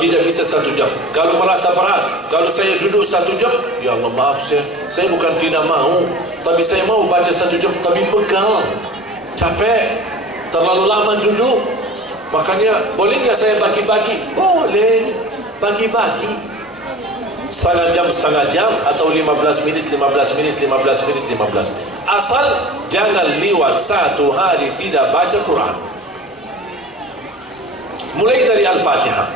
tidak bisa 1 jam. Kalau merasa berat, kalau saya duduk 1 jam, ya Allah maaf saya bukan tidak mau, tapi saya mau baca 1 jam, tapi pegal, capek, terlalu lama duduk. Makanya boleh nggak saya bagi-bagi? Boleh, bagi-bagi. setengah jam atau 15 menit, 15 menit, 15 menit, 15. Asal jangan lewat 1 hari tidak baca Quran. Mulai dari Al-Fatihah.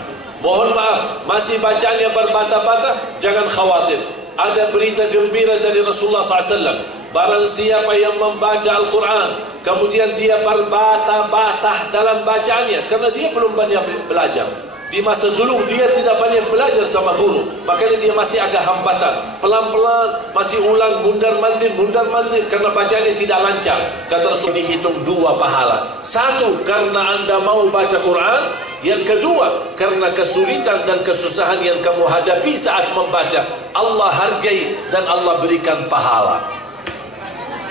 Mohon maaf, masih bacaannya berbata-bata, jangan khawatir. Ada berita gembira dari Rasulullah SAW. Barang siapa yang membaca Al-Quran, kemudian dia berbata-bata dalam bacaannya, karena dia belum banyak belajar. Di masa dulu dia tidak banyak belajar sama guru, makanya dia masih agak hambatan, pelan-pelan, masih ulang, mundar-mandir, karena bacaannya tidak lancar. Kata Rasul, dihitung 2 pahala. 1, karena anda mau baca Quran. Yang kedua, karena kesulitan dan kesusahan yang kamu hadapi saat membaca, Allah hargai dan Allah berikan pahala.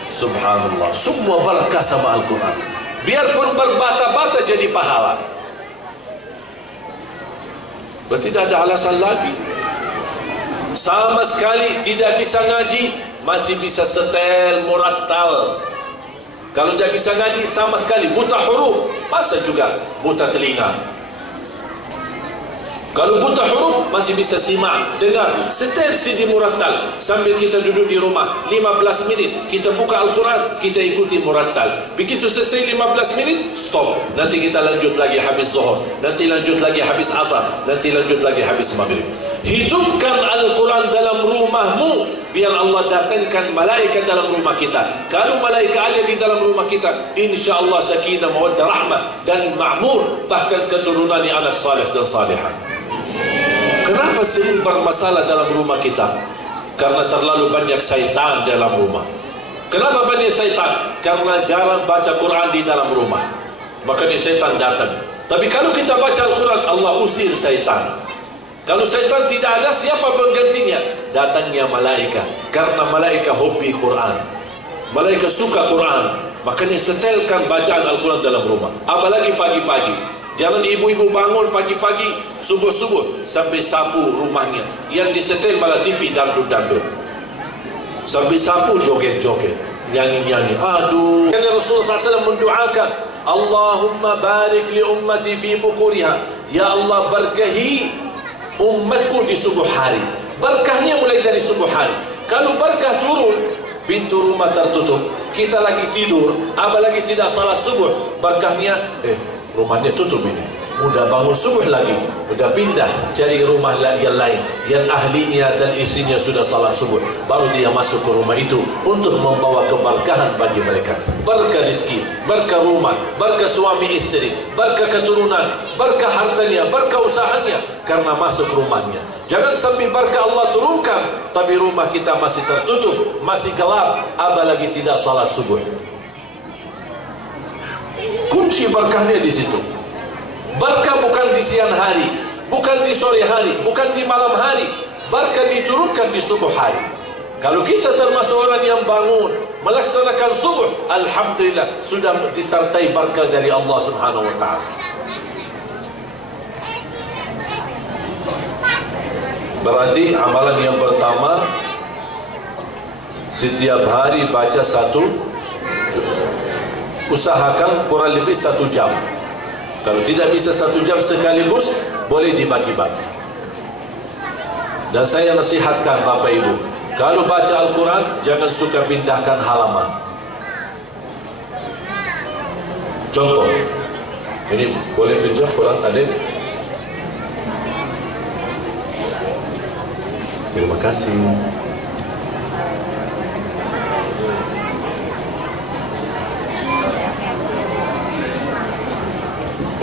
Subhanallah, semua berkah sama Al-Quran. Biarpun berbata-bata jadi pahala. Berarti tidak ada alasan lagi. Sama sekali tidak bisa ngaji, masih bisa setel, murattal. Kalau tidak bisa ngaji sama sekali, buta huruf, masa juga buta telinga. Kalau buta huruf masih bisa simak, dengar, setel CD murattal sambil kita duduk di rumah 15 menit, kita buka Al-Quran, kita ikuti murattal. Begitu selesai 15 menit, stop. Nanti kita lanjut lagi habis zuhur, nanti lanjut lagi habis asar, nanti lanjut lagi habis maghrib. Hidupkan Al-Quran dalam rumahmu, biar Allah datangkan malaikat dalam rumah kita. Kalau malaikat ada di dalam rumah kita, insya Allah sakinah, mawaddah, rahmah dan ma'mur, bahkan keturunan anak saleh dan salihah. Kenapa sering bermasalah dalam rumah kita? Karena terlalu banyak syaitan dalam rumah. Kenapa banyak syaitan? Karena jarang baca Quran di dalam rumah, makanya syaitan datang. Tapi kalau kita baca Al-Quran, Allah usir syaitan. Kalau syaitan tidak ada, siapa penggantinya? Datangnya malaikat. Karena malaikat hobi Quran, malaikat suka Quran, makanya setelkan bacaan Al-Quran dalam rumah. Apalagi pagi-pagi. Jangan ibu-ibu bangun pagi-pagi subuh-subuh sampai sapu rumahnya. Yang disetel malah TV dangdut-dangdut. Sampai sapu joget-joget, nyanyi-nyanyi. Aduh. Karena Rasulullah SAW mendoakan, Allahumma barik li ummati fi bukuriha. Ya Allah, berkahi umatku di subuh hari. Berkahnya mulai dari subuh hari. Kalau berkah turun, pintu rumah tertutup, kita lagi tidur, apalagi tidak salat subuh, berkahnya rumahnya tutup ini. Udah bangun subuh lagi, udah pindah cari rumah yang lain, yang ahlinya dan istrinya sudah salat subuh, baru dia masuk ke rumah itu untuk membawa keberkahan bagi mereka. Berkah rezeki, berkah rumah, berkah suami istri, berkah keturunan, berkah hartanya, berkah usahanya, karena masuk rumahnya. Jangan sampai berkah Allah turunkan, tapi rumah kita masih tertutup, masih gelap, apalagi tidak salat subuh. Kunci berkahnya di situ. Berkah bukan di siang hari, bukan di sore hari, bukan di malam hari. Berkah diturunkan di subuh hari. Kalau kita termasuk orang yang bangun melaksanakan subuh, alhamdulillah sudah disertai berkah dari Allah Subhanahu wa taala. Berarti amalan yang pertama, setiap hari baca 1 juz. Usahakan kurang lebih 1 jam. Kalau tidak bisa 1 jam sekaligus, boleh dibagi-bagi. Dan saya nasihatkan Bapak Ibu, kalau baca Al-Quran jangan suka pindahkan halaman. Contoh, ini boleh tunjuk Quran adik? Terima kasih.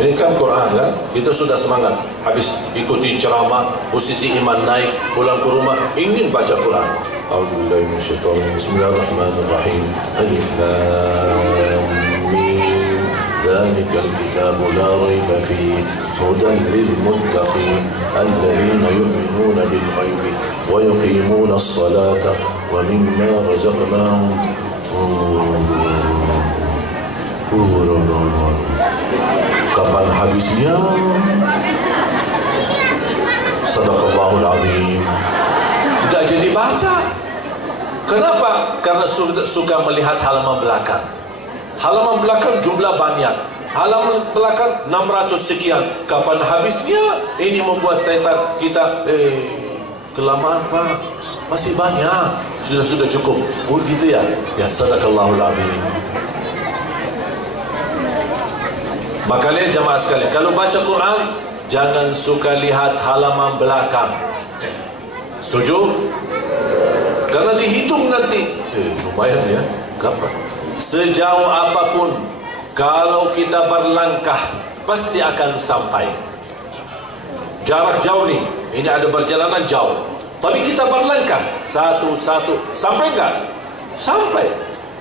Ini kan Quran kan, kita sudah semangat. Habis ikuti ceramah, posisi iman naik, pulang ke rumah, ingin baca Quran. Bismillahirrahmanirrahim. Alif Lam Mim. Dzalikal kitabu la raiba fihi hudan lil muttaqin alladzina yu'minuna bil ghaibi wa yuqimuna as-salata wa mimma razaqnahum kapan habisnya? Sadaqallahul Azim. Tidak jadi baca. Kenapa? Karena suka melihat halaman belakang. Halaman belakang jumlah banyak. Halaman belakang 600 sekian. Kapan habisnya? Ini membuat syaitan kita kelamaan Pak, masih banyak. Sudah cukup. Oh gitu ya? Ya, Sadaqallahul Azim. Makanya jamaah sekalian, kalau baca Quran jangan suka lihat halaman belakang. Setuju? Karena dihitung nanti. Lumayan ya. Kapan? Sejauh apapun, kalau kita berlangkah pasti akan sampai. Jarak jauh nih, ini ada perjalanan jauh, tapi kita berlangkah satu-satu, sampai enggak? Sampai.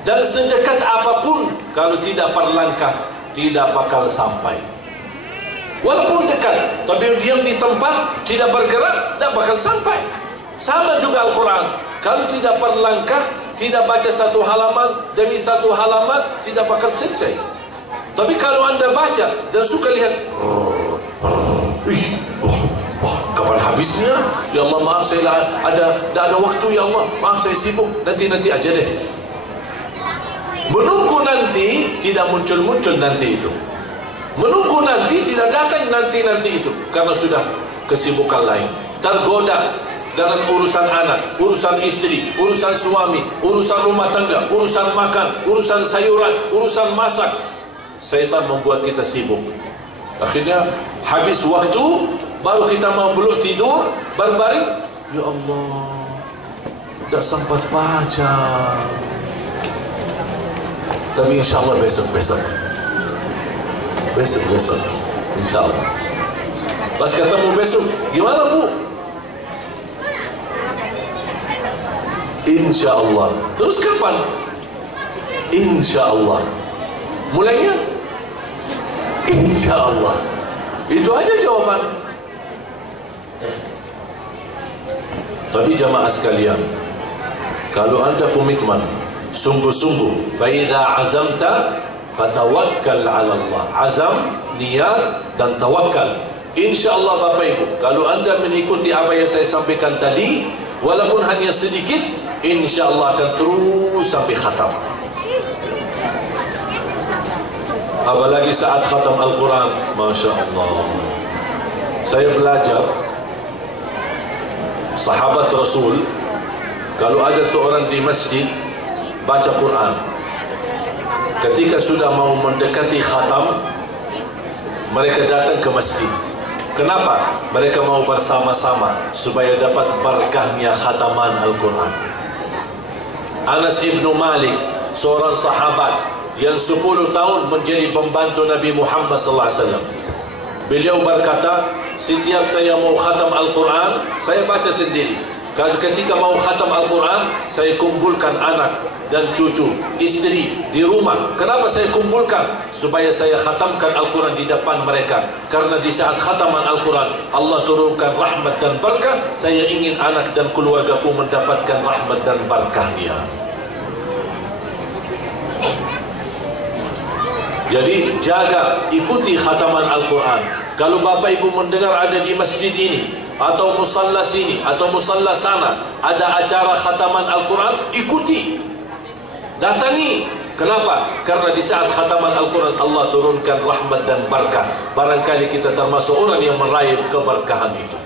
Dan sedekat apapun, kalau tidak berlangkah tidak bakal sampai. Walaupun dekat, tapi diam di tempat, tidak bergerak, tidak bakal sampai. Sama juga Al-Quran. Kalau tidak berlangkah, tidak baca satu halaman demi satu halaman, tidak bakal selesai. Tapi kalau anda baca dan suka lihat, kapan habisnya? Ya Allah, maaf saya ada waktu, ya Allah, maaf saya sibuk, nanti aja deh. Menunggu nanti tidak muncul nanti itu. Menunggu nanti tidak datang nanti itu, karena sudah kesibukan lain. Tergoda dengan urusan anak, urusan istri, urusan suami, urusan rumah tangga, urusan makan, urusan sayuran, urusan masak. Syaitan membuat kita sibuk. Akhirnya habis waktu, baru kita mau belum tidur, berbaring, ya Allah, tidak sempat baca. Tapi insya Allah besok, insya Allah. Pas ketemu besok, gimana Bu? Insya Allah. Terus kapan? Insya Allah. Mulainya? Insya Allah. Itu aja jawaban. Tapi jamaah sekalian, kalau anda komitmen sungguh-sungguh, faida azamta fatawakkal ala Allah. Azam, niat dan tawakal. Insya Allah Bapak Ibu, kalau anda mengikuti apa yang saya sampaikan tadi, walaupun hanya sedikit, insya Allah akan terus sampai khatam. Apalagi saat khatam Al-Quran, Masya Allah. Saya belajar sahabat Rasul, kalau ada seorang di masjid baca Quran, ketika sudah mau mendekati khatam, mereka datang ke masjid. Kenapa? Mereka mau bersama-sama supaya dapat berkahnya khataman Al-Quran. Anas ibnu Malik, seorang sahabat yang 10 tahun menjadi pembantu Nabi Muhammad SAW. Beliau berkata, setiap saya mau khatam Al-Quran, saya baca sendiri. Kalau ketika mau khatam Al-Quran, saya kumpulkan anak dan cucu, istri di rumah. Kenapa saya kumpulkan? Supaya saya khatamkan Al-Quran di depan mereka. Karena di saat khataman Al-Quran, Allah turunkan rahmat dan barakah. Saya ingin anak dan keluargaku mendapatkan rahmat dan barakahnya. Jadi jaga, ikuti khataman Al-Quran. Kalau Bapak Ibu mendengar ada di masjid ini, atau musalla sini, atau musalla sana, ada acara khataman Al-Quran, ikuti, datangi. Kenapa? Karena di saat khataman Al-Quran Allah turunkan rahmat dan barakah. Barangkali kita termasuk orang yang meraih keberkahan itu.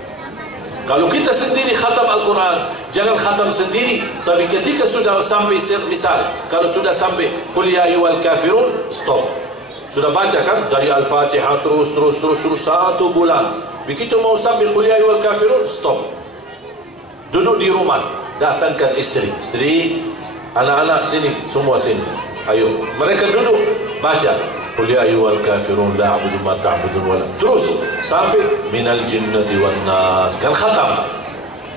Kalau kita sendiri khatam Al-Quran, jangan khatam sendiri, tapi ketika sudah sampai, misal kalau sudah sampai Qul ya ayyuhal kafirun, stop. Sudah baca kan dari Al-Fatihah terus 1 bulan. Begitu mau sampai Qul ya ayyuhal kafirun, stop. Duduk di rumah, datangkan istri, anak-anak sini, semua sini. Ayo, mereka duduk, baca Qul ya ayyuhal kafirun la a'budu ma ta'budun wala. Terus sampai minal jinnati wan nas, kan khatam.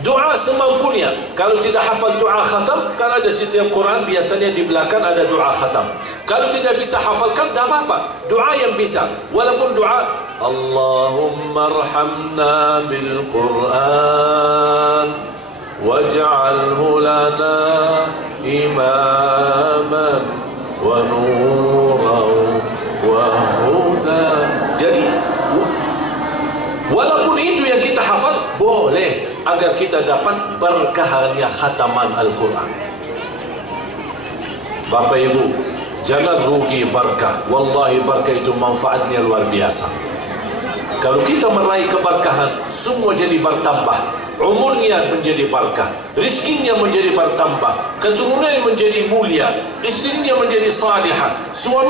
Doa semampunya. Kalau tidak hafal doa khatam, kan ada setiap Quran biasanya di belakang ada doa khatam. Kalau tidak bisa hafalkan, tidak apa-apa. Doa yang bisa. Walaupun doa Allahumma arhamna bil Quran waj'alhu lana imaman wa nuran wa hudan. Jadi walaupun itu yang kita hafal, boleh. agar kita dapat berkahnya khataman Al-Quran. Bapak Ibu, jangan rugi berkah. Wallahi berkah itu manfaatnya luar biasa. Kalau kita meraih keberkahan, semua jadi bertambah. Umurnya menjadi berkah, rizkinya menjadi bertambah, keturunannya menjadi mulia, istrinya menjadi salihah, suami